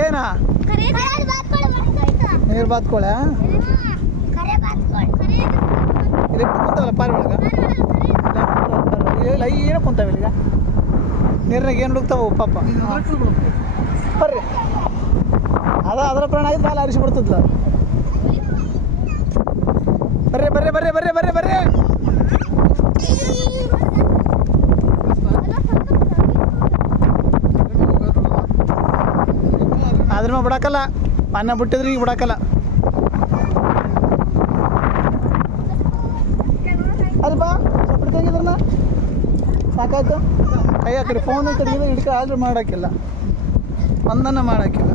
ಏನಾ ನೀರು ಬಾತ್ಕೊಳ ಇಲ್ಲಿ ಕುಂತಾವಲ್ಲ ಪಾರಿ ಒಳಗೆ ಇಲ್ಲ ಏನೋ ಕುಂತಾವ ಈಗ ನೀರ್ನಾಗ ಏನು ಹುಡುಕ್ತಾವ ಪಾಪ ಬರ್ರಿ ಅದರ ಪ್ರಾಣ ಆಯ್ತು ಬಾಲ ಅರಿಸಿ ಬಿಡ್ತದ್ಲ ಬರ್ರಿ ಬರ್ರಿ ಬರ್ರಿ ಬರ್ರಿ ಬರ್ರಿ ಬರ್ರಿ ಆದ್ರೂ ಬಿಡಾಕಲ್ಲ ಅನ್ನ ಬಿಟ್ಟಿದ್ರೆ ಈಗ ಬಿಡಾಕಲ್ಲ ಅಲ್ವಾ ಸಪ್ರೇಟ್ ತೆಗಿದ್ರನ್ನ ಸಾಕಾಯ್ತು ಕೈ ಆ ಕಡೆ ಫೋನ್ ತೆಗೆದು ಹಿಡ್ಕ ಆರ್ಡ್ರ್ ಮಾಡೋಕ್ಕಿಲ್ಲ ಒಂದನ್ನು ಮಾಡೋಕ್ಕಿಲ್ಲ